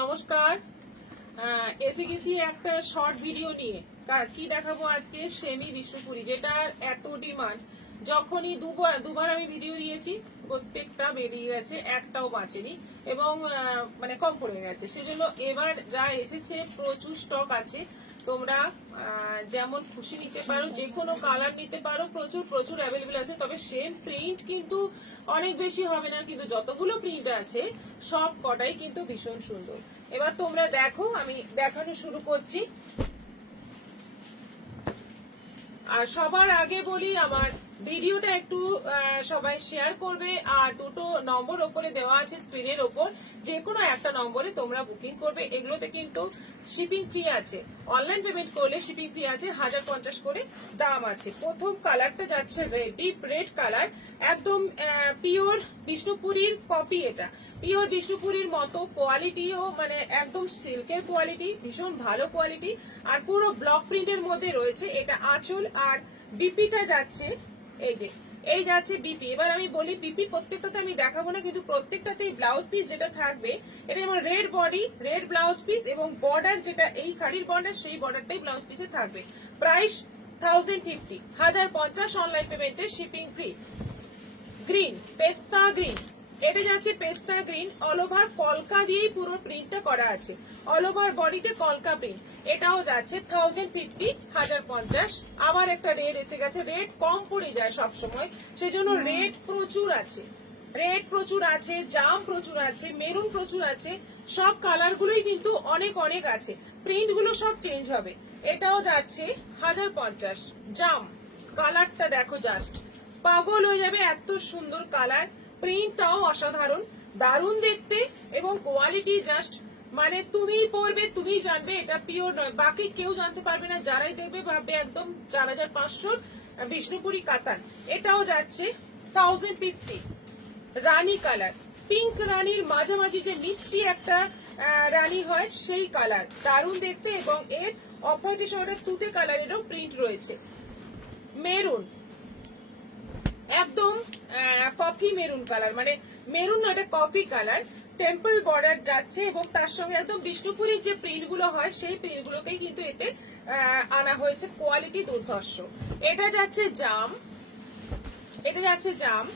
নমস্কার। এসে গেছি একটা শর্ট ভিডিও নিয়ে। কি দেখাবো আজকে? সেমি বিষ্ণুপুরি, যেটার এত ডিমান্ড। যখনই দুবার আমি ভিডিও দিয়েছি, প্রত্যেকটা বেরিয়ে গেছে, একটাও বাঁচেনি এবং মানে কম পড়ে গেছে। সেজন্য এবার যা এসেছে প্রচুর স্টক আছে। তোমরা যেমন খুশি নিতে পারো, যে কোনো কালার নিতে পারো, প্রচুর প্রচুর অ্যাভেলেবেল আছে। তবে সেম প্রিন্ট কিন্তু অনেক বেশি হবে না, কিন্তু যতগুলো প্রিন্ট আছে সব কটাই কিন্তু ভীষণ সুন্দর। এবার তোমরা দেখো, আমি দেখানো শুরু করছি। আর সবার আগে বলি, আমার ভিডিওটা একটু সবাই শেয়ার করবে। আর দুটো নম্বর ওপরে দেওয়া আছে স্ক্রিনের ওপর, যে কোনো একটা নম্বরে তোমরা বুকিং করবে। এগুলোতে কিন্তু শিপিং ফ্রি আছে, অনলাইন পেমেন্ট করলে শিপিং ফ্রি আছে, 1050 করে দাম আছে। প্রথম কালারটা যাচ্ছে ডিপ রেড কালার, একদম পিওর বিষ্ণুপুরীর কপি। এটা পিওর বিষ্ণুপুরীর মতো কোয়ালিটিও, মানে একদম সিল্কের কোয়ালিটি, ভীষণ ভালো কোয়ালিটি। আর পুরো ব্লক প্রিন্টের মধ্যে রয়েছে। এটা আঁচল আর বিপিটা যাচ্ছে, এই যাচ্ছে বিপি। এবার আমি বলি, বিপি প্রত্যেকটাতে আমি দেখাবো না, কিন্তু প্রত্যেকটাতেই ব্লাউজ পিস যেটা থাকবে, এটা যেমন red body, red blouse piece, এবং বর্ডার যেটা এই শাড়ির বর্ডার, সেই বর্ডারটাই ব্লাউজ পিসে থাকবে। প্রাইস 1050, 1050 অনলাইন পেমেন্টে, শিপিং ফ্রি। গ্রিন, পেস্তা গ্রিন, এটা যাচ্ছে পেস্তা গ্রিন। অল ওভার কলকা দিয়েই পুরো প্রিন্টটা করা আছে, অল ওভার বডিতে কলকা প্রিন্ট। এটাও যাচ্ছে 1050, 1050। আবার একটা রেড এসে গেছে, রেড কম পড়ে যায় সব সময়, সেজন্য রেড প্রচুর আছে, রেড প্রচুর আছে, জাম প্রচুর আছে, মেরুন প্রচুর আছে। সব কালার গুলোই কিন্তু অনেক অনেক আছে, প্রিন্ট গুলো সব চেঞ্জ হবে। এটাও যাচ্ছে 1050। জাম কালারটা দেখো, জাস্ট পাগল হয়ে যাবে, এত সুন্দর কালার। প্রিন্টটাও অসাধারণ, দারুণ দেখতে, এবং কোয়ালিটি জাস্ট, মানে তুমি পরবে তুমি জানবে এটা পিওর নয়, বাকি কেউ জানতে পারবে না। যারাই দেখবে ভাববে একদম 4500 বিষ্ণুপুরি কাতান। এটাও যাচ্ছে 1050। রানী কালার, পিঙ্ক রানীর মাঝামাঝি যে মিষ্টি একটা রানী হয়, সেই কালার, দারুণ দেখতে। এবং এর অপরটি সঙ্গে তুতে কালারেরও প্রিন্ট রয়েছে। মেরুন, একদম কফি মেরুন কালার, মানে মেরুন না, এটা কফি কালার। টেম্পল বর্ডার যাচ্ছে, এবং তার সঙ্গে একদম বিষ্ণুপুরীর যে প্রিন্ট গুলো হয়, সেই প্রিন্ট গুলোকেই কিন্তু এতে আনা হয়েছে। কোয়ালিটি দুর্ধর্ষ। এটা যাচ্ছে জাম, এটা যাচ্ছে জাম,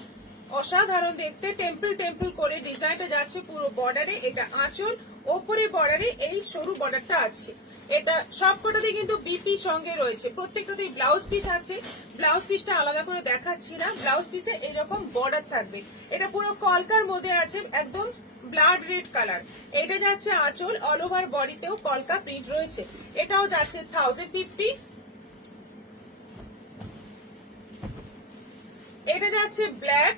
অসাধারণ দেখতে। টেম্পল টেম্পল করে ডিজাইনটা যাচ্ছে পুরো বর্ডারে। এটা আঁচল, ওপরে বর্ডারে এই সরু বর্ডারটা আছে। এটা সবকটাতেই কিন্তু বিপি সঙ্গে রয়েছে, প্রত্যেকটাতেই ব্লাউজ পিস আছে। ব্লাউজ পিসটা আলাদা করে দেখাচ্ছি না, ব্লাউজ পিসে এইরকম বর্ডার থাকবে। এটা পুরো কলকার মধ্যে আছে, একদম ব্লাড রেড কালার। এটা যাচ্ছে আঁচল, অল ওভার বডিতেও কলকা প্রিন্ট রয়েছে। এটাও যাচ্ছে 1050। এটা যাচ্ছে ব্ল্যাক,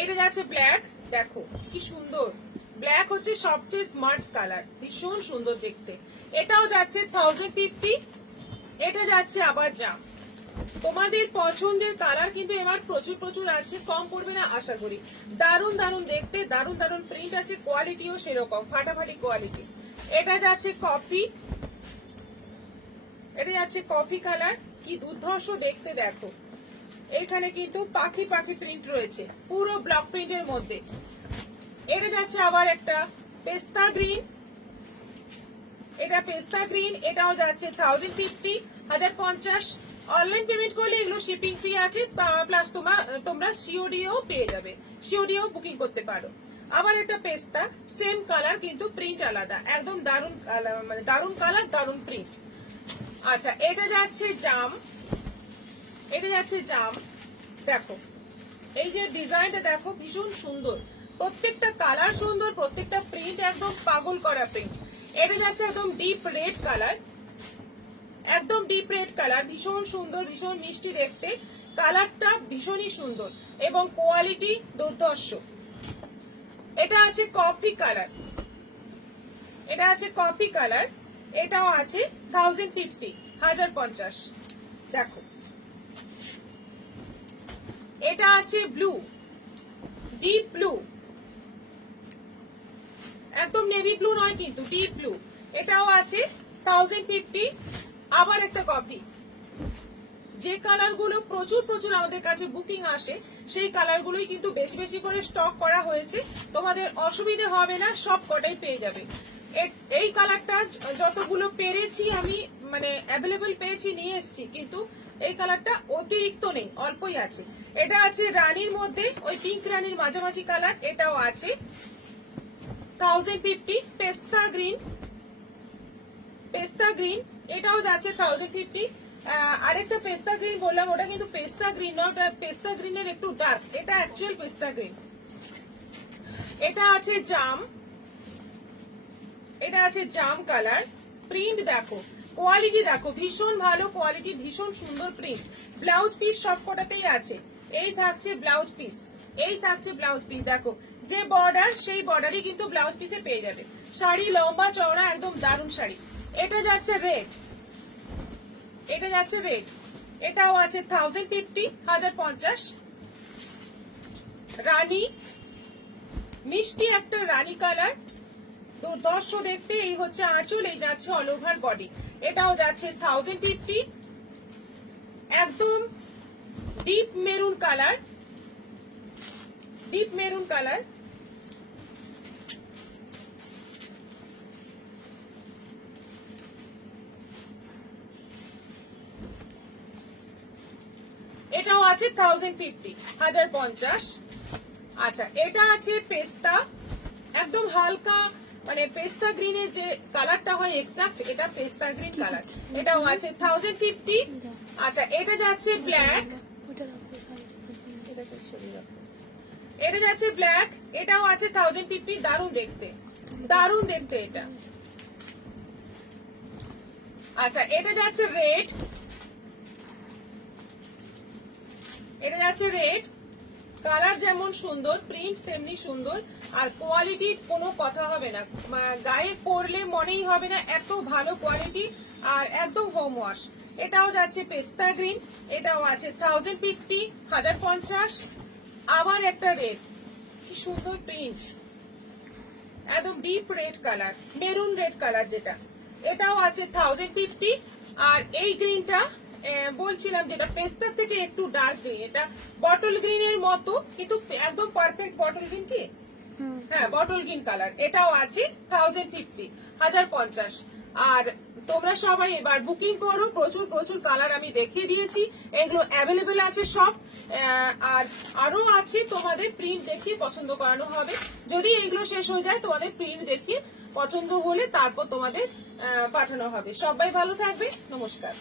এটা যাচ্ছে ব্ল্যাক। দেখো কি সুন্দর, ব্ল্যাক হচ্ছে সবচেয়ে স্মার্ট কালার, ভীষণ সুন্দর দেখতে। এটাও যাচ্ছে 1050। এটা যাচ্ছে আবার জাম। তোমাদের পছন্দের কালার কিন্তু এবার প্রচুর প্রচুর আছে, কম পড়বে না আশা করি। দারুণ দারুণ দেখতে, দারুণ দারুণ প্রিন্ট আছে, কোয়ালিটিও সেরকম ফাটাফাটি কোয়ালিটি। এটা যাচ্ছে কফি, এটা যাচ্ছে কফি কালার, কি দুর্ধর্ষ দেখতে দেখো। এখানে কিন্তু পাখি পাখি প্রিন্ট রয়েছে পুরো ব্লক প্রিন্টের মধ্যে। এটা যাচ্ছে আবার একটা পেস্তা গ্রিন, এটা পেস্তা গ্রিন। এটাও যাচ্ছে 1050, 1050। অনলাইন পেমেন্ট করলে এগুলো শিপিং ফ্রি আছে, প্লাস তোমরা সিওডিও পেয়ে যাবে, সিওডিও বুকিং করতে পারো। আবার একটা পেস্তা, সেম কালার কিন্তু প্রিন্ট আলাদা, একদম দারুণ কালার, মানে দারুণ কালার, দারুণ প্রিন্ট। আচ্ছা, এটা যাচ্ছে জাম, এটা যাচ্ছে জাম। দেখো এই যে ডিজাইনটা দেখো, ভীষণ সুন্দর, প্রত্যেকটা কালার সুন্দর, প্রত্যেকটা প্রিন্ট একদম পাগল করা প্রিন্ট। এটা যাচ্ছে একদম ডিপ রেড কালার, একদম ডিপ রেড কালার, ভীষণ সুন্দর, ভীষণ মিষ্টি দেখতে, কালারটা ভীষণই সুন্দর এবং কোয়ালিটি দুর্ধর্ষ। এটা আছে কফি কালার, এটা আছে কফি কালার। এটাও আছে 1050, 1050। দেখো এটা আছে ব্লু, ডিপ ব্লু, একদম নেভি ব্লু নয় কিন্তু ডিপ ব্লু। এটাও আছে 1050। আবার একটা কফি, যে কালার গুলো প্রচুর প্রচুর আমাদের কাছে বুকিং আসে সেই কালার গুলোই কিন্তু বেশি বেশি করে স্টক করা হয়েছে, তোমাদের অসুবিধা হবে না, সব কটাই পেয়ে যাবে। এই কালারটা যতগুলো পেরেছি আমি মানে অ্যাভেলেবল পেয়েছি নিয়ে এসেছি, কিন্তু এই কালারটা অতিরিক্ত নেই, অল্পই আছে। এটা আছে রানীর মধ্যে ওই পিঙ্ক রানীর মাঝামাঝি কালার, এটাও আছে 1050। পেস্তা গ্রিন, পেস্তা গ্রিন এটাও যাচ্ছে 1050। আরেকটা পেস্তা গ্রিন বললাম, ওটা কিন্তু পেস্তা গ্রিন নয়, ওটা পেস্তা গ্রিনের একটু ডার্ক, এটা অ্যাকচুয়াল পেস্তা গ্রিন। এটা আছে জাম, এটা আছে জাম কালার। প্রিন্ট দেখো, কোয়ালিটি দেখো, ভীষণ ভালো কোয়ালিটি, ভীষণ সুন্দর প্রিন্ট। ব্লাউজ পিস সবকটাতেই আছে, এই থাকছে ব্লাউজ পিস, এই থাকছে ব্লাউজ পিস। দেখো যে বর্ডার সেই বর্ডারই কিন্তু ব্লাউজ পিসে পেয়ে যাবে। শাড়ি লম্বা চওড়া একদম দারুণ শাড়ি। এটা যাচ্ছে রেড, এটা যাচ্ছে রেড, এটাও আছে 1050, 1050। রানী, মিষ্টি একটা রানী কালার, দুর্ধর্ষ দেখতে। এই হচ্ছে আঁচল, এই যাচ্ছে অল ওভার বডি, এটাও যাচ্ছে 1050। একদম deep maroon colour, deep maroon colour, এটাও আছে 1050, 1050। আচ্ছা এটা আছে পেস্তা, একদম হালকা মানে পেস্তা গ্রিনের যে কালারটা হয় এক্সাক্ট, এটা পেস্তা গ্রিন কালার, এটাও আছে 1050। আচ্ছা এটা যাচ্ছে ব্ল্যাক, এটা যাচ্ছে ব্ল্যাক, এটাও আছে 1050। দারুণ দেখতে, দারুণ দেখতে এটা। আচ্ছা এটা যাচ্ছে রেড, এটা যাচ্ছে রেড কালার, যেমন সুন্দর প্রিন্ট তেমনি সুন্দর, আর কোয়ালিটির কোনো কথা হবে না, গায়ে পরলে মনেই হবে না এত ভালো কোয়ালিটি, আর একদম হোম ওয়াশ। এটাও যাচ্ছে পেস্তা গ্রিন, এটাও আছে 1050, 1050। আবার একটা রেড, কি সুন্দর প্রিন্ট, একদম deep red colour, maroon red colour যেটা, এটাও আছে 1050। আর এই গ্রিনটা বলছিলাম যেটা পেস্তার থেকে একটু ডার্ক গ্রিন, এটা বটল গ্রিনের মতো কিন্তু একদম পারফেক্ট বটল গ্রিন। কি হ্যাঁ বটল গ্রিন কালার, এটাও আছে 1050, 1050। আর তোমরা সবাই এবার বুকিং করো, প্রচুর প্রচুর কালার আমি দেখিয়ে দিয়েছি, এগুলো অ্যাভেলেবেল আছে সব। আর আরো আছে, তোমাদের প্রিন্ট দেখিয়ে পছন্দ করানো হবে। যদি এগুলো শেষ হয়ে যায় তোমাদের প্রিন্ট দেখিয়ে পছন্দ হলে তারপর তোমাদের পাঠানো হবে। সবাই ভালো থাকবে, নমস্কার।